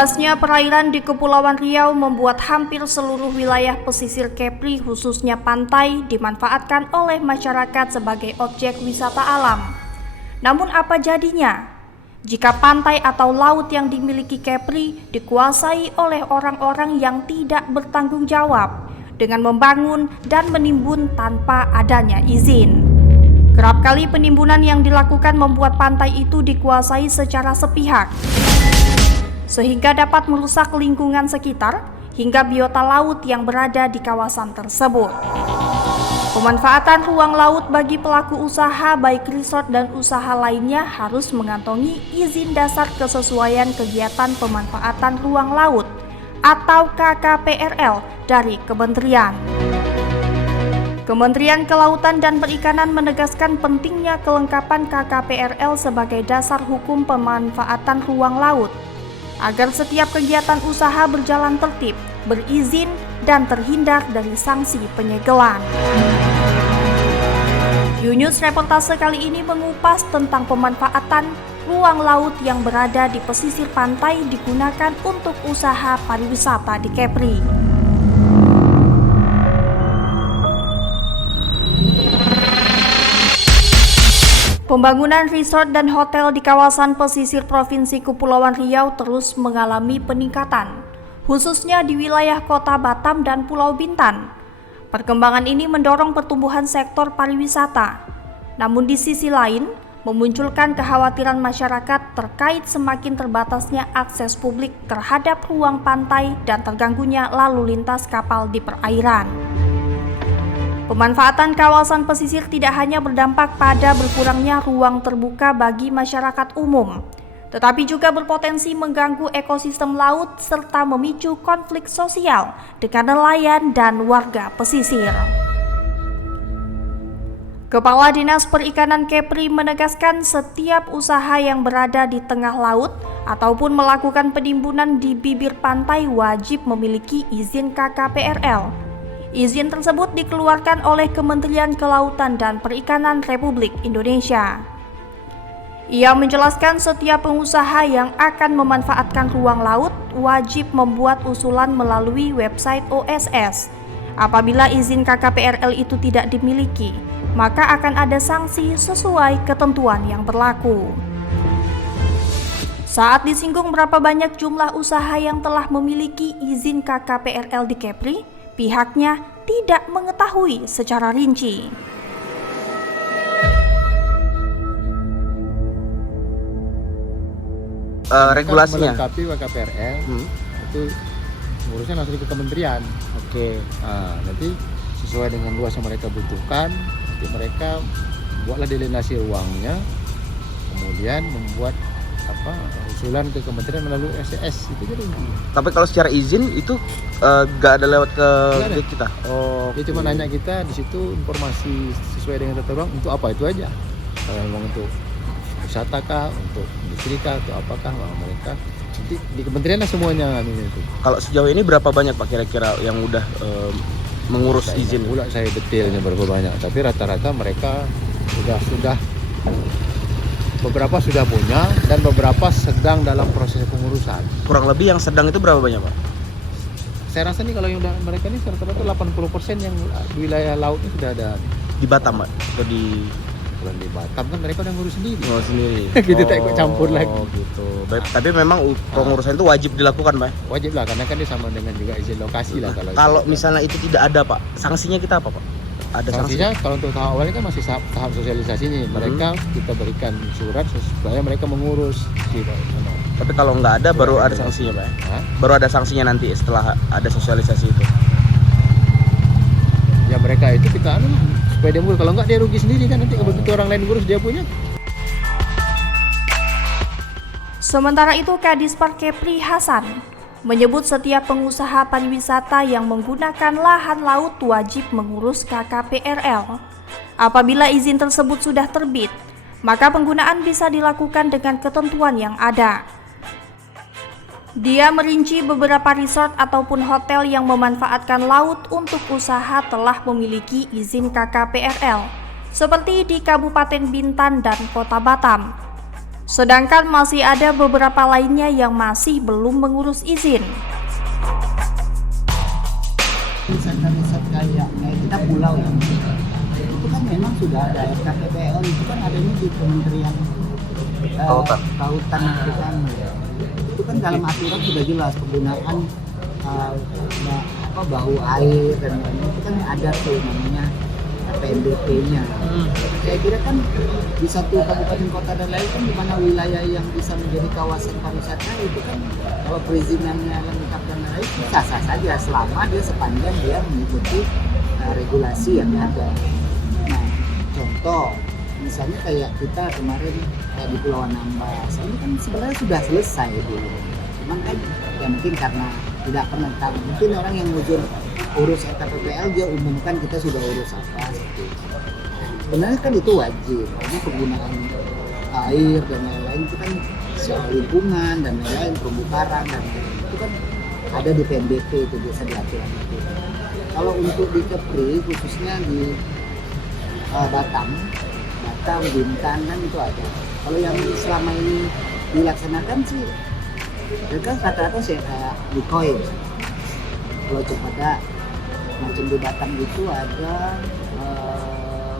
Luasnya perairan di Kepulauan Riau membuat hampir seluruh wilayah pesisir Kepri khususnya pantai dimanfaatkan oleh masyarakat sebagai objek wisata alam. Namun apa jadinya jika pantai atau laut yang dimiliki Kepri dikuasai oleh orang-orang yang tidak bertanggung jawab dengan membangun dan menimbun tanpa adanya izin? Kerap kali penimbunan yang dilakukan membuat pantai itu dikuasai secara sepihak, sehingga dapat merusak lingkungan sekitar hingga biota laut yang berada di kawasan tersebut. Pemanfaatan ruang laut bagi pelaku usaha baik resort dan usaha lainnya harus mengantongi izin dasar kesesuaian kegiatan pemanfaatan ruang laut atau KKPRL dari Kementerian. Kementerian Kelautan dan Perikanan menegaskan pentingnya kelengkapan KKPRL sebagai dasar hukum pemanfaatan ruang laut, agar setiap kegiatan usaha berjalan tertib, berizin, dan terhindar dari sanksi penyegelan. Yunus reportase kali ini mengupas tentang pemanfaatan ruang laut yang berada di pesisir pantai digunakan untuk usaha pariwisata di Kepri. Pembangunan resort dan hotel di kawasan pesisir Provinsi Kepulauan Riau terus mengalami peningkatan, khususnya di wilayah Kota Batam dan Pulau Bintan. Perkembangan ini mendorong pertumbuhan sektor pariwisata. Namun di sisi lain, memunculkan kekhawatiran masyarakat terkait semakin terbatasnya akses publik terhadap ruang pantai dan terganggunya lalu lintas kapal di perairan. Pemanfaatan kawasan pesisir tidak hanya berdampak pada berkurangnya ruang terbuka bagi masyarakat umum, tetapi juga berpotensi mengganggu ekosistem laut serta memicu konflik sosial dengan nelayan dan warga pesisir. Kepala Dinas Perikanan Kepri menegaskan setiap usaha yang berada di tengah laut ataupun melakukan penimbunan di bibir pantai wajib memiliki izin KKPRL. Izin tersebut dikeluarkan oleh Kementerian Kelautan dan Perikanan Republik Indonesia. Ia menjelaskan setiap pengusaha yang akan memanfaatkan ruang laut wajib membuat usulan melalui website OSS. Apabila izin KKPRL itu tidak dimiliki, maka akan ada sanksi sesuai ketentuan yang berlaku. Saat disinggung berapa banyak jumlah usaha yang telah memiliki izin KKPRL di Kepri, pihaknya tidak mengetahui secara rinci. Regulasinya melengkapi KKPRL itu ngurusnya langsung ke kementerian. Oke. Nanti sesuai dengan luas yang mereka butuhkan, nanti mereka buatlah delinasi ruangnya, kemudian membuat usulan ke kementerian melalui SES itu jadi. Tapi kalau secara izin itu nggak ada lewat ke kita. Dia cuma nanya kita di situ informasi sesuai dengan tata ruang untuk apa itu aja. Kalau memang untuk wisata kah, untuk industri kah, atau apakah mereka nanti di kementerian semuanya itu. Kalau sejauh ini berapa banyak Pak kira-kira yang udah mengurus izin? Pula saya detailnya berapa banyak, tapi rata-rata mereka sudah beberapa sudah punya dan beberapa sedang dalam proses pengurusan. Kurang lebih yang sedang itu berapa banyak Pak? Saya rasa nih kalau yang mereka ini rata-rata 80% yang di wilayah lautnya sudah ada. Di Batam Pak? Atau di Batam kan mereka udah ngurus sendiri. Oh sendiri. Kita tak ikut campur lagi. Oh gitu. Tapi memang pengurusan itu wajib dilakukan Pak? Wajib lah, karena kan dia sama dengan juga izin lokasi lah. Kalau misalnya itu tidak ada Pak, sanksinya kita apa Pak? Ada sanksinya kalau untuk tahap awalnya kan masih tahap sosialisasinya. Mereka kita berikan surat supaya mereka mengurus. Tapi kalau nggak ada baru ada sanksinya Pak? Baru ada sanksinya nanti setelah ada sosialisasi itu? Ya mereka itu kita supaya dia murus. Kalau nggak dia rugi sendiri kan, nanti begitu orang lain ngurus dia punya. Sementara itu Kadispar Kepri Hasan menyebut setiap pengusaha pariwisata yang menggunakan lahan laut wajib mengurus KKPRL. Apabila izin tersebut sudah terbit, maka penggunaan bisa dilakukan dengan ketentuan yang ada. Dia merinci beberapa resort ataupun hotel yang memanfaatkan laut untuk usaha telah memiliki izin KKPRL, seperti di Kabupaten Bintan dan Kota Batam. Sedangkan masih ada beberapa lainnya yang masih belum mengurus izin. Riset kayak kita pulau ya, itu kan memang sudah ada RKPPL, itu kan adanya di Kementerian Kelautan itu kan. Itu kan dalam aturan sudah jelas penggunaan bahu air dan lain-lain, itu kan ada tuh namanya PNBP-nya. Saya kira kan di satu kabupaten kota dan lain kan di mana wilayah yang bisa menjadi kawasan pariwisata itu kan kalau perizinannya lengkap dan lain sah-sah saja selama dia sepanjang dia mengikuti regulasi yang ada. Nah, contoh misalnya kayak kita kemarin di Pulau Anambas, ini kan sebenarnya sudah selesai dulu. Cuman kan ya mungkin karena tidak pernah tahu, mungkin orang yang urus RKPPL dia umumkan kita sudah urus apa seperti itu. Sebenarnya kan itu wajib, karena penggunaan air dan lain-lain itu kan soal lingkungan dan lain-lain, terumbu karang dan lain-lain itu kan ada di PNBP, itu biasa diatur itu. Kalau untuk di Kepri khususnya di Batam, Bintan kan itu ada. Kalau yang selama ini dilaksanakan sih mereka rata-rata saya kayak di Koi, Pulau Cempada, macam di Batam itu ada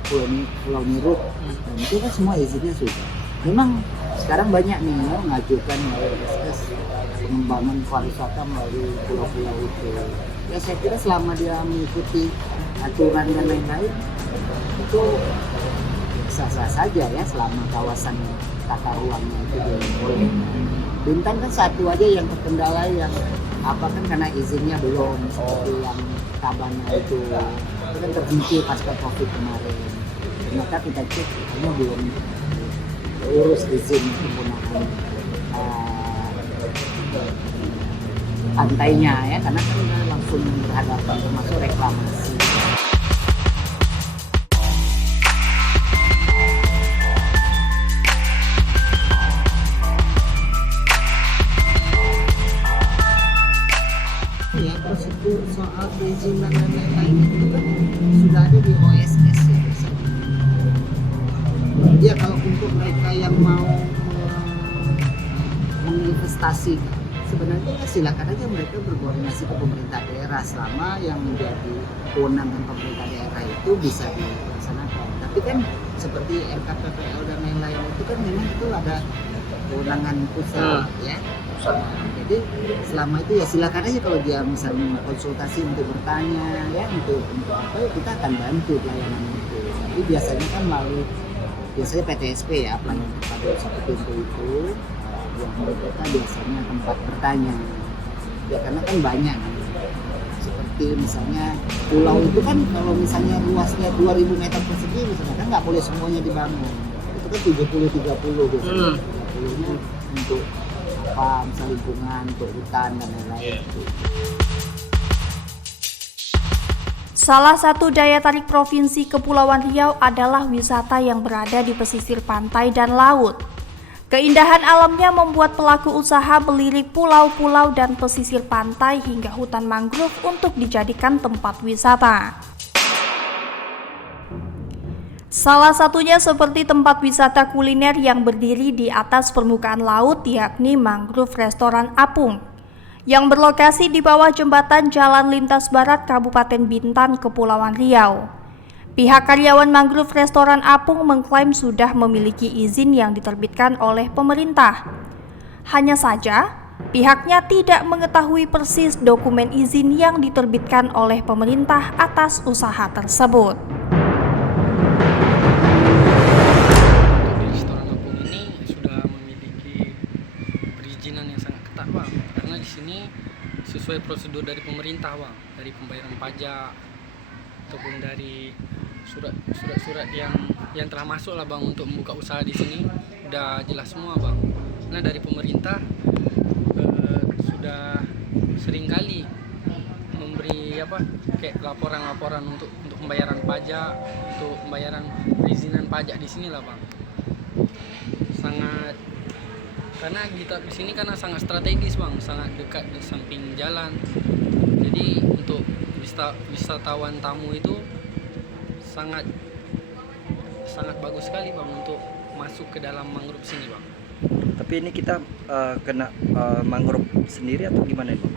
Pulau Niruk, dan itu kan semua izinnya sudah. Memang sekarang banyak nih mau ngajukan melalui SS pengembangan pariwisata melalui pulau-pulau itu. Ya saya kira selama dia mengikuti aturan dan lain-lain itu sah-sah saja ya, selama kawasan tata ruangnya itu boleh. Bintan kan satu aja yang terkendala yang apa kan karena izinnya belum, seperti yang Tabana itu kan terhenti pasca Covid kemarin. Ternyata kita cek hanya belum urus izin penggunaan pantainya ya, karena kan langsung berhadapan termasuk reklamasi. Ya, prosedur soal perizinan dan lain-lain itu kan sudah ada di OSS ya biasanya. Ya kalau untuk mereka yang mau menginvestasi sebenarnya ya silakan aja mereka berkoordinasi ke pemerintah daerah selama yang menjadi kewenangan pemerintah daerah itu bisa dilaksanakan. Tapi kan seperti RKPPL dan lain-lain itu kan memang itu ada kewenangan pusat ya. Jadi selama itu ya silakan aja kalau dia misalnya konsultasi untuk bertanya ya untuk apa ya kita akan bantu pelayanan itu. Tapi biasanya kan melalui PTSP ya, pelayanan terpadu satu pintu itu yang mereka biasanya tempat bertanya. Ya karena kan banyak seperti misalnya pulau itu kan kalau misalnya luasnya 2000 meter persegi misalnya kan nggak boleh semuanya dibangun. Itu kan 70-30 biasanya. 30-nya untuk apa, misalnya lingkungan, untuk hutan dan lain-lain. Salah satu daya tarik Provinsi Kepulauan Riau adalah wisata yang berada di pesisir pantai dan laut. Keindahan alamnya membuat pelaku usaha melirik pulau-pulau dan pesisir pantai hingga hutan mangrove untuk dijadikan tempat wisata. Salah satunya seperti tempat wisata kuliner yang berdiri di atas permukaan laut, yakni Mangrove Restoran Apung, yang berlokasi di bawah jembatan Jalan Lintas Barat Kabupaten Bintan, Kepulauan Riau. Pihak karyawan Mangrove Restoran Apung mengklaim sudah memiliki izin yang diterbitkan oleh pemerintah. Hanya saja, pihaknya tidak mengetahui persis dokumen izin yang diterbitkan oleh pemerintah atas usaha tersebut. Sesuai prosedur dari pemerintah bang, dari pembayaran pajak ataupun dari surat-surat yang telah masuk lah bang untuk membuka usaha di sini udah jelas semua bang. Nah dari pemerintah sudah sering kali memberi kayak laporan-laporan untuk pembayaran pajak, untuk pembayaran perizinan pajak di sini lah bang. Sangat karena kita di sini karena sangat strategis bang, sangat dekat di samping jalan. Jadi untuk wisatawan tamu itu sangat bagus sekali bang untuk masuk ke dalam mangrove sini bang. Tapi ini kita kena mangrove sendiri atau gimana ini?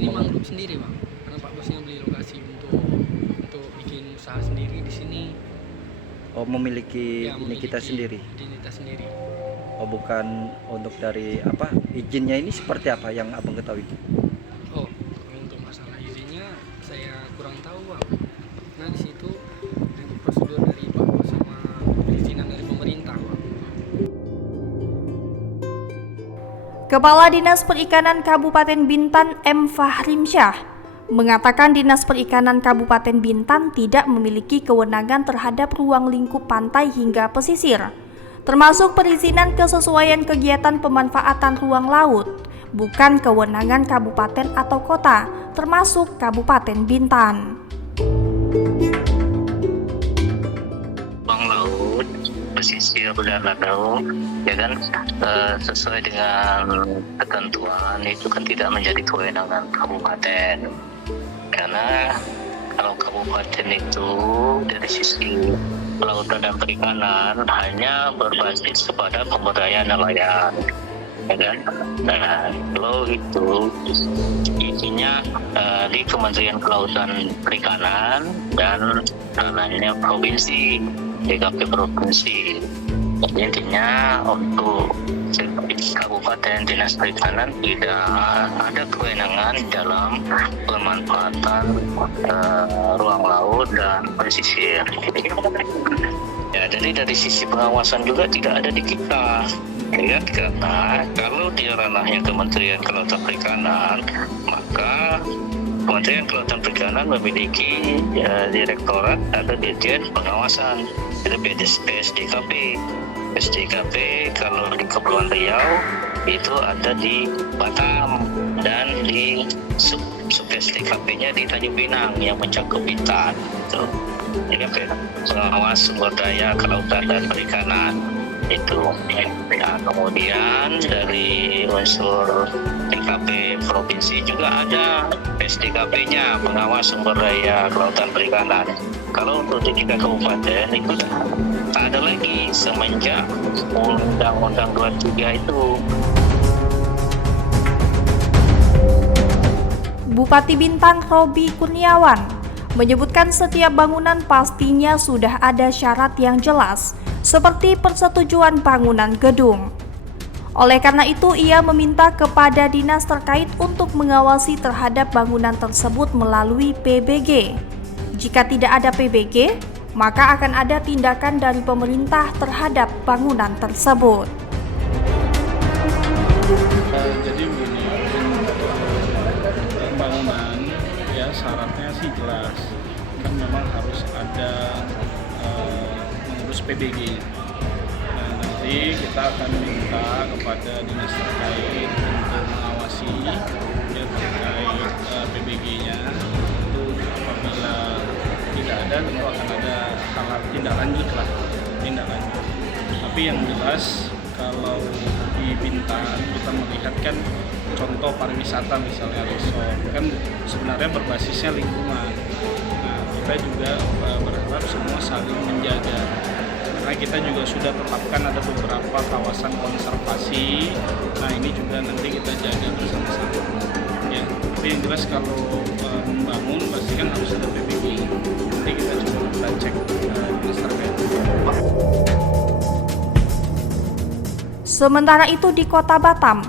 Ini mangrove sendiri bang, karena Pak Bosnya beli lokasi untuk bikin usaha sendiri di sini. Oh, memiliki Ya, ini kita sendiri. Identitas sendiri. Oh, bukan untuk dari apa? Izinnya ini seperti apa yang abang ketahui? Oh, untuk masalah izinnya saya kurang tahu bang. Nah di situ ada prosedur dari Pak Bos sama perizinan dari pemerintah bang. Kepala Dinas Perikanan Kabupaten Bintan M. Fahrimsyah mengatakan Dinas Perikanan Kabupaten Bintan tidak memiliki kewenangan terhadap ruang lingkup pantai hingga pesisir, termasuk perizinan kesesuaian kegiatan pemanfaatan ruang laut, bukan kewenangan kabupaten atau kota, termasuk Kabupaten Bintan. Ruang laut, pesisir dan danau, ya kan, sesuai dengan ketentuan itu kan tidak menjadi kewenangan kabupaten. Karena kalau kabupaten itu dari sisi kelautan dan perikanan hanya berbasis kepada pemberdayaan nelayan, ya kan? Nah, kalau itu isinya di Kementerian Kelautan Perikanan dan ranahnya provinsi, DKP provinsi. Jadi intinya untuk Kabupaten Dinas Perikanan tidak ada kewenangan dalam pemanfaatan ruang laut dan pesisir. Ya, jadi dari sisi pengawasan juga tidak ada di kita, ya, karena kalau di ranahnya Kementerian Kelautan Perikanan, maka Kementerian Kelautan Perikanan memiliki direktorat atau dirjen pengawasan, itu PSDKP. PSDKP kalau di Kepulauan Riau itu ada di Batam dan di sub PSDKP-nya di Tanjung Pinang yang mencakup Bintan. Itu pengawas sumber daya kelautan dan perikanan itu. Nah, kemudian dari unsur DKP provinsi juga ada PSDKP-nya, pengawas sumber daya kelautan perikanan. Kalau untuk di tingkat kabupaten itu tak ada lagi semenjak Undang-Undang 23 itu. Bupati Bintan Robi Kurniawan menyebutkan setiap bangunan pastinya sudah ada syarat yang jelas, seperti persetujuan bangunan gedung. Oleh karena itu, ia meminta kepada dinas terkait untuk mengawasi terhadap bangunan tersebut melalui PBG. Jika tidak ada PBG, maka akan ada tindakan dari pemerintah terhadap bangunan tersebut. Jadi begini, bangunan ya syaratnya sih jelas, kan memang harus ada mengurus PBG. Nah, nanti kita akan minta kepada dinas terkait untuk mengawasi ya terkait PBG-nya. Itu apabila tidak ada, tentu akan ada hal tindak lanjut. Tapi yang jelas kalau di Bintan kita melihat kan contoh pariwisata misalnya resort kan sebenarnya berbasisnya lingkungan. Nah, kita juga berharap semua saling menjaga, karena kita juga sudah tetapkan ada beberapa kawasan konservasi. Nah, ini juga nanti kita jaga bersama-sama ya. Tapi yang jelas kalau membangun pasti kan harus ada PBG. Nanti kita coba cek dinas terkait. Sementara itu di Kota Batam,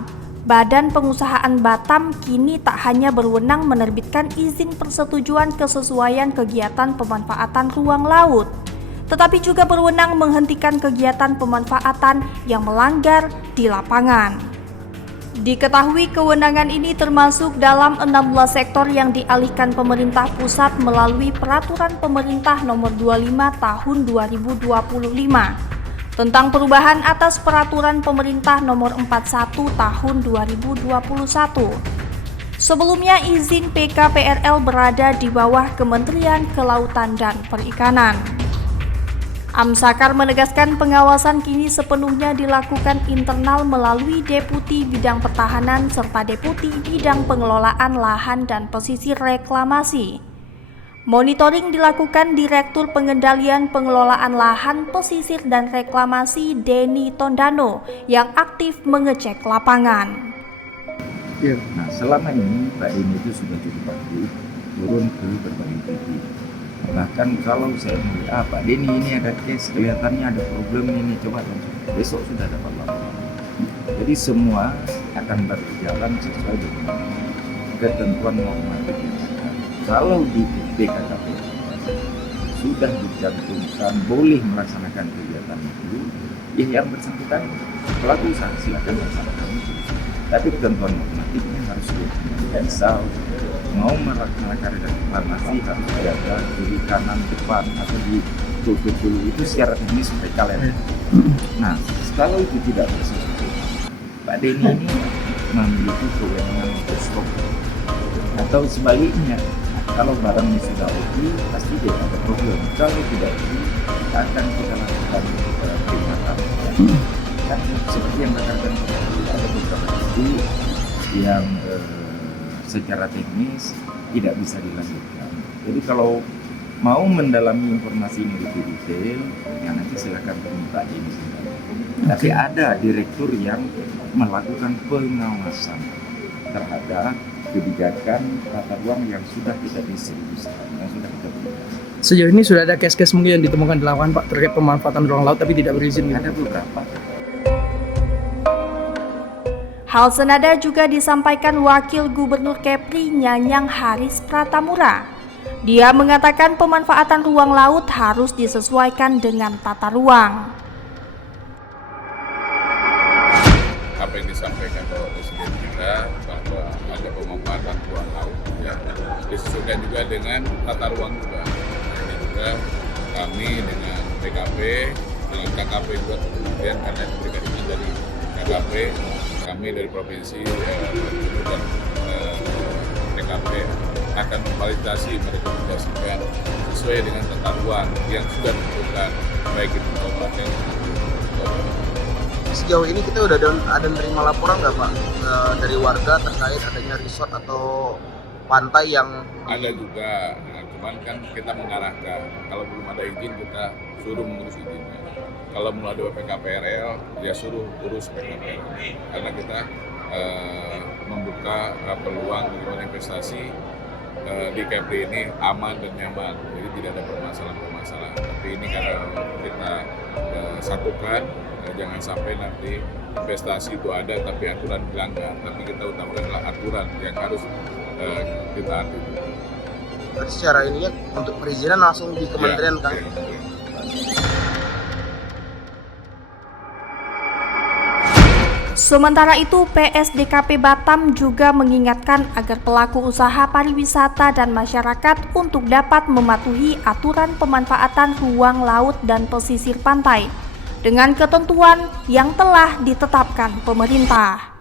Badan Pengusahaan Batam kini tak hanya berwenang menerbitkan izin persetujuan kesesuaian kegiatan pemanfaatan ruang laut, tetapi juga berwenang menghentikan kegiatan pemanfaatan yang melanggar di lapangan. Diketahui kewenangan ini termasuk dalam 16 sektor yang dialihkan pemerintah pusat melalui Peraturan Pemerintah Nomor 25 Tahun 2025 tentang perubahan atas Peraturan Pemerintah Nomor 41 Tahun 2021. Sebelumnya izin PKPRL berada di bawah Kementerian Kelautan dan Perikanan. Amsakar menegaskan pengawasan kini sepenuhnya dilakukan internal melalui Deputi Bidang Pertahanan serta Deputi Bidang Pengelolaan Lahan dan Pesisir Reklamasi. Monitoring dilakukan Direktur Pengendalian Pengelolaan Lahan, Pesisir dan Reklamasi Denny Tondano yang aktif mengecek lapangan. Nah, selama ini Pak Denny itu sudah cukup aktif turun ke berbagai titik. Bahkan kalau saya melihat Pak Denny ini ada case, kelihatannya ada problem ini, coba besok sudah dapat laporan. Jadi semua akan berjalan sesuai dengan ketentuan normatif yang ada. Kalau di BKKP sudah dicantumkan boleh melaksanakan kegiatan itu, ya yang bersangkutan pelaku usaha silakan melaksanakan itu. Tapi ketentuan normatifnya harus dilakukan. Misal mau melaksanakan reklamasi harus jaga kiri kanan depan atau ditutup dulu, itu secara teknis mereka lain. Nah, kalau itu tidak bersesuaian, Pak Denny ini memiliki kewenangan untuk stop. Atau sebaliknya, kalau barangnya sudah oke, pasti dia ada problem. Kalau tidak oke, akan kita lakukan peringatan. Kan seperti yang dikatakan ada beberapa isu yang secara teknis tidak bisa dilanjutkan. Jadi kalau mau mendalami informasi ini lebih detail, ya nanti silakan minta ini. Tapi ada direktur yang melakukan pengawasan terhadap kebijakan tata ruang yang sudah kita distribusikan, yang sudah kita berikan. Sejauh ini sudah ada case-case mungkin yang ditemukan di lapangan Pak terkait pemanfaatan ruang laut tapi tidak berizin. Ada beberapa. Hal senada juga disampaikan Wakil Gubernur Kepri Nyanyang Haris Pratamura. Dia mengatakan pemanfaatan ruang laut harus disesuaikan dengan tata ruang. Apa yang disampaikan Bapak Presiden kita bahwa ada pemanfaatan ruang laut, ya, disesuaikan juga dengan tata ruang juga. Ini juga kami dengan PKP, dengan KKP juga kemudian karena diberikan izin dari KKP, kami dari provinsi dan PKP akan memvalidasi, merekomendasikan sesuai dengan tata ruang yang sudah ditentukan, baik itu kabupaten. Sejauh ini kita udah ada menerima laporan nggak Pak dari warga terkait adanya resort atau pantai yang ada juga, nah, cuman kan kita mengarahkan kalau belum ada izin kita suruh mengurus izinnya. Kalau mulai ada PKPRL ya suruh urus PKPRL karena kita membuka peluang bagaimana investasi di Kepri ini aman dan nyaman, jadi tidak ada permasalahan-permasalahan. Tapi ini karena kita satukan, jangan sampai nanti investasi itu ada tapi aturan dilanggar. Tapi kita utamakanlah aturan yang harus kita atuh. Berarti secara ininya untuk perizinan langsung di kementerian kan? Sementara itu, PSDKP Batam juga mengingatkan agar pelaku usaha pariwisata dan masyarakat untuk dapat mematuhi aturan pemanfaatan ruang laut dan pesisir pantai dengan ketentuan yang telah ditetapkan pemerintah.